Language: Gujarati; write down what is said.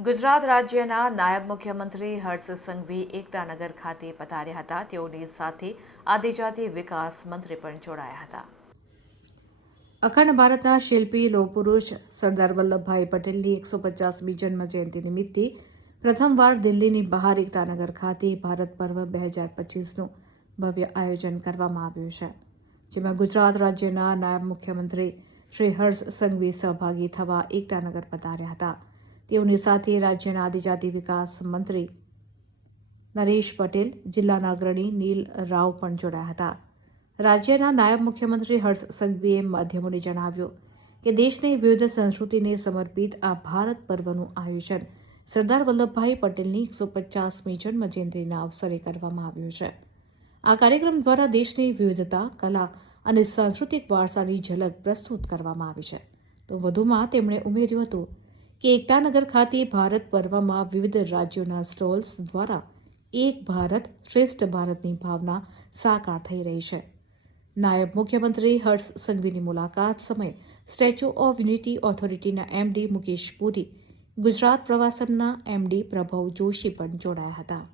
ગુજરાત રાજ્યના નાયબ મુખ્યમંત્રી હર્ષ સંઘવી એકતાનગર ખાતે પધાર્યા હતા. તેઓની સાથે આદિજાતિ વિકાસ મંત્રી પણ જોડાયા હતા. અખંડ ભારતના શિલ્પી લોહપુરુષ સરદાર વલ્લભભાઈ પટેલની એકસો પચાસમી જન્મ જયંતિ નિમિત્તે પ્રથમવાર દિલ્હીની બહાર એકતાનગર ખાતે ભારત પર્વ બે હજાર પચીસનું ભવ્ય આયોજન કરવામાં આવ્યું છે. જેમાં ગુજરાત રાજ્યના નાયબ મુખ્યમંત્રી શ્રી હર્ષ સંઘવી સહભાગી થવા એકતાનગર પધાર્યા હતા. તેઓની સાથે રાજ્યના આદિજાતિ વિકાસ મંત્રી નરેશ પટેલ, જિલ્લાના અગ્રણી નીલ રાવ પણ જોડાયા હતા. રાજ્યના નાયબ મુખ્યમંત્રી હર્ષ સંઘવીએ માધ્યમોને જણાવ્યું કે દેશની વિવિધ સંસ્કૃતિને સમર્પિત આ ભારત પર્વનું આયોજન સરદાર વલ્લભભાઈ પટેલની એકસો પચાસમી જન્મજયંતિના અવસરે કરવામાં આવ્યું છે. આ કાર્યક્રમ દ્વારા દેશની વિવિધતા, કલા અને સાંસ્કૃતિક વારસાની ઝલક પ્રસ્તુત કરવામાં આવી છે. તો વધુમાં તેમણે ઉમેર્યું હતું કે એકતાનગર ખાતે ભારત પર્વમાં વિવિધ રાજ્યોના સ્ટોલ્સ દ્વારા એક ભારત શ્રેષ્ઠ ભારતની ભાવના સાકાર થઈ રહી છે. નાયબ મુખ્યમંત્રી હર્ષ સંઘવીની મુલાકાત સમયે સ્ટેચ્યુ ઓફ યુનિટી ઓથોરિટીના એમડી મુકેશ પુરી, ગુજરાત પ્રવાસનના એમડી પ્રભવ જોશી પણ જોડાયા હતા.